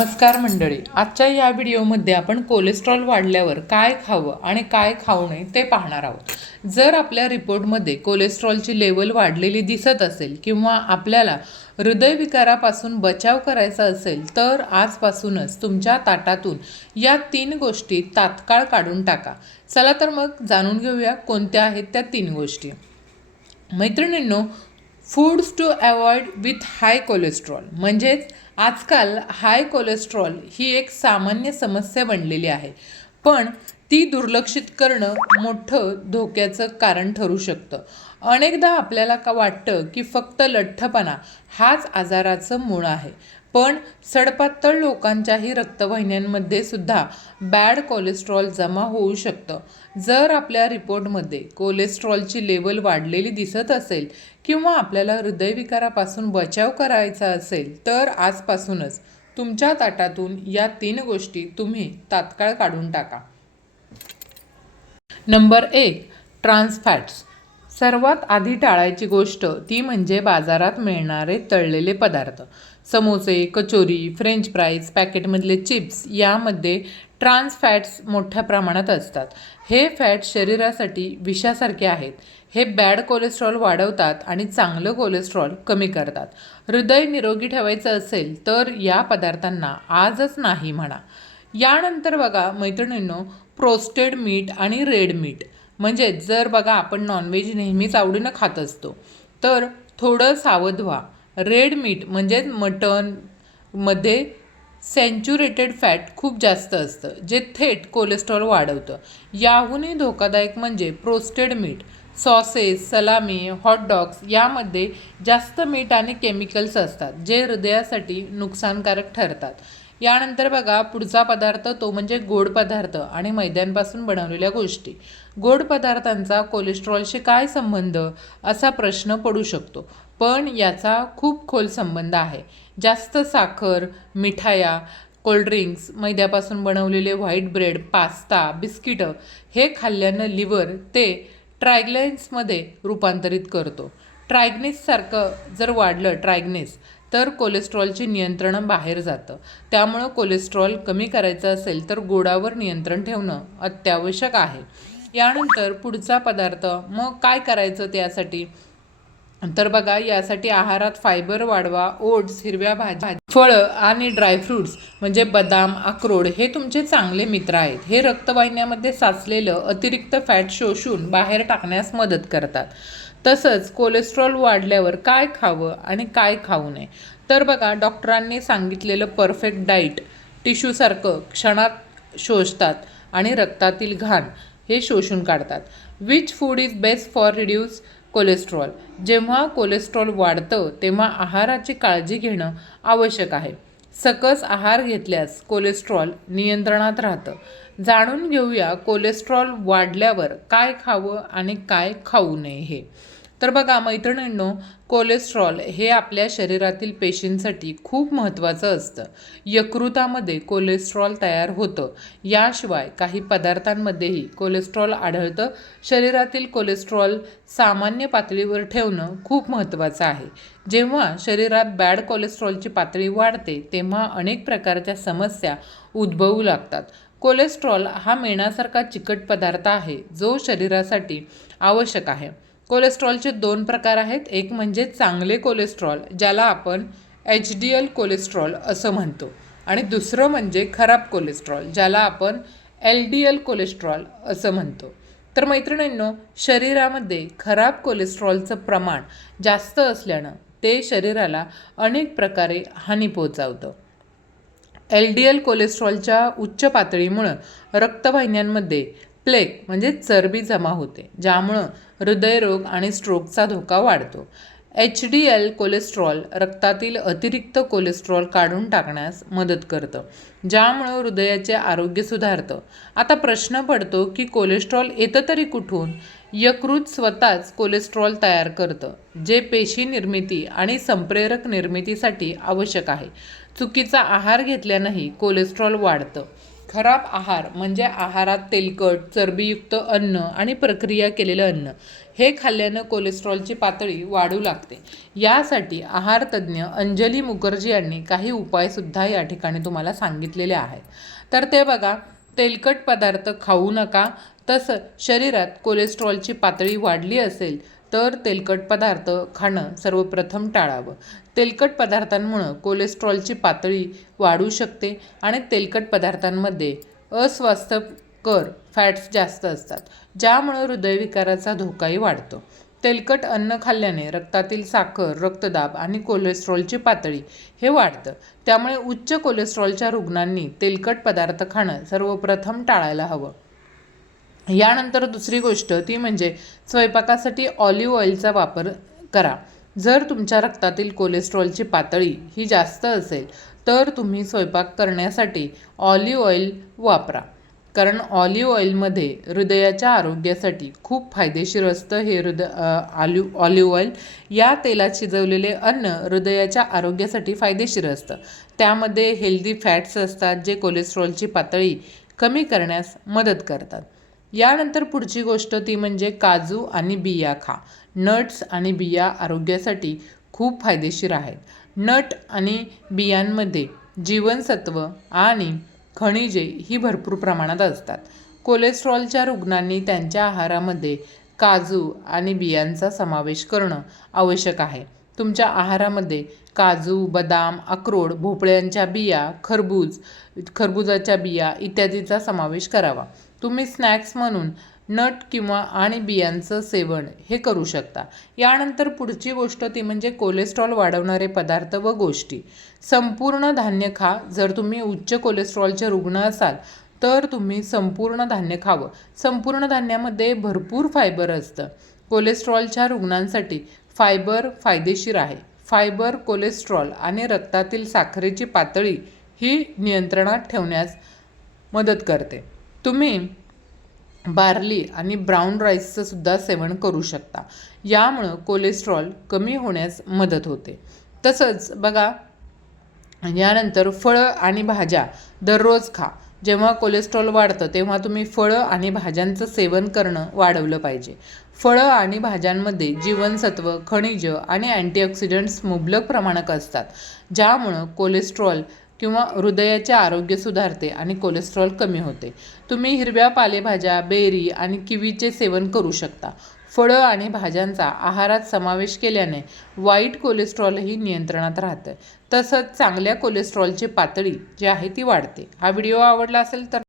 नमस्कार मंडळी, आजच्या या व्हिडिओमध्ये आपण कोलेस्ट्रॉल वाढल्यावर काय खावं आणि काय खाऊ नये ते पाहणार आहोत। जर आपल्या रिपोर्टमध्ये कोलेस्ट्रॉलची लेवल वाढलेली दिसत असेल किंवा आपल्याला हृदयविकारापासून बचाव करायचा असेल तर आजपासूनच तुमच्या ताटातून या 3 गोष्टी तात्काळ काढून टाका। चला तर मग जाणून घेऊया कोणत्या आहेत त्या 3 गोष्टी। मैत्रिणींनो, foods to avoid with high cholesterol म्हणजेच आजकाल हाय कोलेस्ट्रॉल ही एक सामान्य समस्या बनलेली आहे, पण ती दुर्लक्षित करणं मोठं धोक्याचं कारण ठरू शकतं। अनेकदा आपल्याला वाटतं की फक्त लठ्ठपणा हाच आजाराचं मूळ आहे, पण सडपातळ लोकांच्याही रक्तवाहिन्यांमध्ये सुद्धा बॅड कोलेस्ट्रॉल जमा होऊ शकतं। जर आपल्या रिपोर्टमध्ये कोलेस्ट्रॉलची लेवल वाढलेली दिसत असेल किंवा आपल्याला हृदयविकारापासून बचाव करायचा असेल तर आजपासूनच तुमच्या ताटातून या 3 गोष्टी तुम्ही तात्काळ काढून टाका। Number 1, trans fats. सर्वात आधी टाळायची गोष्ट ती म्हणजे बाजारात मिळणारे तळलेले पदार्थ, समोसे, कचोरी, फ्रेंच फ्राईज, पॅकेटमधले चिप्स यामध्ये ट्रान्स फॅट्स मोठ्या प्रमाणात असतात। हे फॅट्स शरीरासाठी विषासारखे आहेत। हे बॅड कोलेस्ट्रॉल वाढवतात आणि चांगलं कोलेस्ट्रॉल कमी करतात। हृदय निरोगी ठेवायचं असेल तर या पदार्थांना आजच नाही म्हणा। यानंतर बघा मैत्रिणींनो, प्रोसेस्ड मीट आणि रेड मीट म्हणजे जर बघा आपण नॉनव्हेज नेहमीच आवडीनं खात असतो तर थोडं सावध व्हा। रेड मीट म्हणजेच मटनमध्ये सॅच्युरेटेड फॅट खूप जास्त असतं, जे थेट कोलेस्ट्रॉल वाढवतं। याहूनही धोकादायक म्हणजे प्रोसेस्ड मीट, सॉसेस, सलामी, हॉटडॉग्स यामध्ये जास्त मीठ आणि केमिकल्स असतात, जे हृदयासाठी नुकसानकारक ठरतात। यानंतर बघा पुढचा पदार्थ तो म्हणजे गोड पदार्थ आणि मैद्यांपासून बनवलेल्या गोष्टी। गोड पदार्थांचा कोलेस्ट्रॉलशी काय संबंध असा प्रश्न पडू शकतो, पण याचा खूप खोल संबंध आहे। जास्त साखर, मिठाया, कोल्ड्रिंक्स, मैद्यापासून बनवलेले व्हाईट ब्रेड, पास्ता, बिस्किटं हे खाल्ल्यानं लिव्हर ते ट्रायग्लिसरीडमध्ये रूपांतरित करतो। ट्रायग्लिसरीडसारखं जर वाढलं ट्रायग्लिसरीड तर कोलेस्ट्रॉलची नियंत्रण बाहेर जातं। त्यामुळं कोलेस्ट्रॉल कमी करायचं असेल तर गोडावर नियंत्रण ठेवणं अत्यावश्यक आहे। यानंतर पुढचा पदार्थ मग काय करायचं त्यासाठी तर बघा यासाठी आहारात फायबर वाढवा। ओट्स, हिरव्या भाज्या, फळं आणि ड्रायफ्रूट्स म्हणजे बदाम, अक्रोड हे तुमचे चांगले मित्र आहेत। हे रक्तवाहिन्यामध्ये साचलेलं अतिरिक्त फॅट शोषून बाहेर टाकण्यास मदत करतात। तसंच कोलेस्ट्रॉल वाढल्यावर काय खावं आणि काय खाऊ नये तर बघा डॉक्टरांनी सांगितलेलं परफेक्ट डाईट टिश्यूसारखं क्षणात शोषतात आणि रक्तातील घाण हे शोषून काढतात। Which food is best for reduce cholesterol. जेव्हा कोलेस्ट्रॉल वाढतं तेव्हा आहाराची काळजी घेणं आवश्यक आहे। सकस आहार घेतल्यास कोलेस्ट्रॉल नियंत्रणात राहतं। जाणून घेऊया कोलेस्ट्रॉल वाढल्यावर काय खावं आणि काय खाऊ नये हे। तर बघा मैत्रिणींनो, कोलेस्ट्रॉल हे आपल्या शरीरातील पेशींसाठी खूप महत्त्वाचं असतं। यकृतामध्ये कोलेस्ट्रॉल तयार होतं। याशिवाय काही पदार्थांमध्येही कोलेस्ट्रॉल आढळतं। शरीरातील कोलेस्ट्रॉल सामान्य पातळीवर ठेवणं खूप महत्त्वाचं आहे। जेव्हा शरीरात बॅड कोलेस्ट्रॉलची पातळी वाढते तेव्हा अनेक प्रकारच्या समस्या उद्भवू लागतात। कोलेस्ट्रॉल हा मेणासारखा चिकट पदार्थ आहे जो शरीरासाठी आवश्यक आहे। कोलेस्ट्रॉलचे 2 प्रकार आहेत, एक म्हणजे चांगले कोलेस्ट्रॉल ज्याला आपण HDL कोलेस्ट्रॉल असं म्हणतो आणि दुसरं म्हणजे खराब कोलेस्ट्रॉल ज्याला आपण LDL कोलेस्ट्रॉल असं म्हणतो। तर मैत्रिणींनो, शरीरामध्ये खराब कोलेस्ट्रॉलचं प्रमाण जास्त असल्यानं ते शरीराला अनेक प्रकारे हानी पोहोचवतं। LDL कोलेस्ट्रॉलच्या उच्च पातळीमुळं रक्तवाहिन्यांमध्ये प्लेक म्हणजे चरबी जमा होते, ज्यामुळं हृदयरोग आणि स्ट्रोकचा धोका वाढतो। HDL कोलेस्ट्रॉल रक्तातील अतिरिक्त कोलेस्ट्रॉल काढून टाकण्यास मदत करतं, ज्यामुळं हृदयाचे आरोग्य सुधारतं। आता प्रश्न पडतो की कोलेस्ट्रॉल येतं तरी कुठून? यकृत स्वतःच कोलेस्ट्रॉल तयार करतं, जे पेशी निर्मिती आणि संप्रेरक निर्मितीसाठी आवश्यक आहे। चुकीचा आहार घेतल्यानंही कोलेस्ट्रॉल वाढतं, खराब आहार म्हणजे आहारात तेलकट, चरबीयुक्त अन्न आणि प्रक्रिया केलेलं अन्न हे खाल्ल्यानं कोलेस्ट्रॉलची पातळी वाढू लागते. यासाठी आहारतज्ज्ञ अंजली मुखर्जी यांनी काही उपायसुद्धा या ठिकाणी तुम्हाला सांगितलेले आहेत. तर ते बघा, तेलकट पदार्थ खाऊ नका. तसं शरीरात कोलेस्ट्रॉलची पातळी वाढली असेल तर तेलकट पदार्थ खाणं सर्वप्रथम टाळावं. तेलकट पदार्थांमुळं कोलेस्ट्रॉलची पातळी वाढू शकते आणि तेलकट पदार्थांमध्ये अस्वास्थ्यकर फॅट्स जास्त असतात, ज्यामुळं हृदयविकाराचा धोकाही वाढतो. तेलकट अन्न खाल्ल्याने रक्तातील साखर, रक्तदाब आणि कोलेस्ट्रॉलची पातळी हे वाढतं. त्यामुळे उच्च कोलेस्ट्रॉलच्या रुग्णांनी तेलकट पदार्थ खाणं सर्वप्रथम टाळायला हवं. यानंतर दुसरी गोष्ट ती म्हणजे स्वयंपाकासाठी ऑलिव्ह ऑइलचा वापर करा. जर तुमच्या रक्तातील कोलेस्ट्रॉलची पातळी ही जास्त असेल तर तुम्ही स्वयंपाक करण्यासाठी ऑलिव्ह ऑइल वापरा, कारण ऑलिव्ह ऑइलमध्ये हृदयाच्या आरोग्यासाठी खूप फायदेशीर असतं हे ऑलिव्ह ऑइल. या तेलात शिजवलेले अन्न हृदयाच्या आरोग्यासाठी फायदेशीर असतं. त्यामध्ये हेल्दी फॅट्स असतात जे कोलेस्ट्रॉलची पातळी कमी करण्यास मदत करतात. यानंतर पुढची गोष्ट ती म्हणजे काजू आणि बिया खा. नट्स आणि बिया आरोग्यासाठी खूप फायदेशीर आहेत. नट आणि बियांमध्ये जीवनसत्व आणि खनिजे ही भरपूर प्रमाणात असतात. कोलेस्ट्रॉलच्या रुग्णांनी त्यांच्या आहारामध्ये काजू आणि बियांचा समावेश करणं आवश्यक आहे. तुमच्या आहारामध्ये काजू, बदाम, अक्रोड, भोपळ्यांच्या बिया, खरबुजाच्या बिया इत्यादीचा समावेश करावा. तुम्ही स्नॅक्स म्हणून नट किंवा आणि बियांचं सेवन हे करू शकता. यानंतर पुढची गोष्ट ती म्हणजे कोलेस्ट्रॉल वाढवणारे पदार्थ व गोष्टी. संपूर्ण धान्य खा. जर तुम्ही उच्च कोलेस्ट्रॉलचे रुग्ण असाल तर तुम्ही संपूर्ण धान्य खावं. संपूर्ण धान्यामध्ये भरपूर फायबर असतं. कोलेस्ट्रॉलच्या रुग्णांसाठी फायबर फायदेशीर आहे. फायबर कोलेस्ट्रॉल आणि रक्तातील साखरेची पातळी ही नियंत्रणात ठेवण्यास मदत करते. तुम्ही बार्ली आणि ब्राऊन राईसचं सुद्धा सेवन करू शकता. यामुळं कोलेस्ट्रॉल कमी होण्यास मदत होते. तसंच बघा, यानंतर फळं आणि भाज्या दररोज खा. जेव्हा कोलेस्ट्रॉल वाढतं तेव्हा तुम्ही फळं आणि भाज्यांचं सेवन करणं वाढवलं पाहिजे. फळं आणि भाज्यांमध्ये जीवनसत्व, खनिज आणि अँटीऑक्सिडंट्स मुबलक प्रमाणात असतात, ज्यामुळं कोलेस्ट्रॉल किंवा हृदयाचे आरोग्य सुधारते आणि कोलेस्ट्रॉल कमी होते. तुम्ही हिरव्या पालेभाज्या, बेरी आणि किवीचे सेवन करू शकता. फळं आणि भाज्यांचा आहारात समावेश केल्याने वाईट कोलेस्ट्रॉलही नियंत्रणात राहतं. तसंच चांगल्या कोलेस्ट्रॉलची पातळी जी आहे ती वाढते. हा व्हिडिओ आवडला असेल तर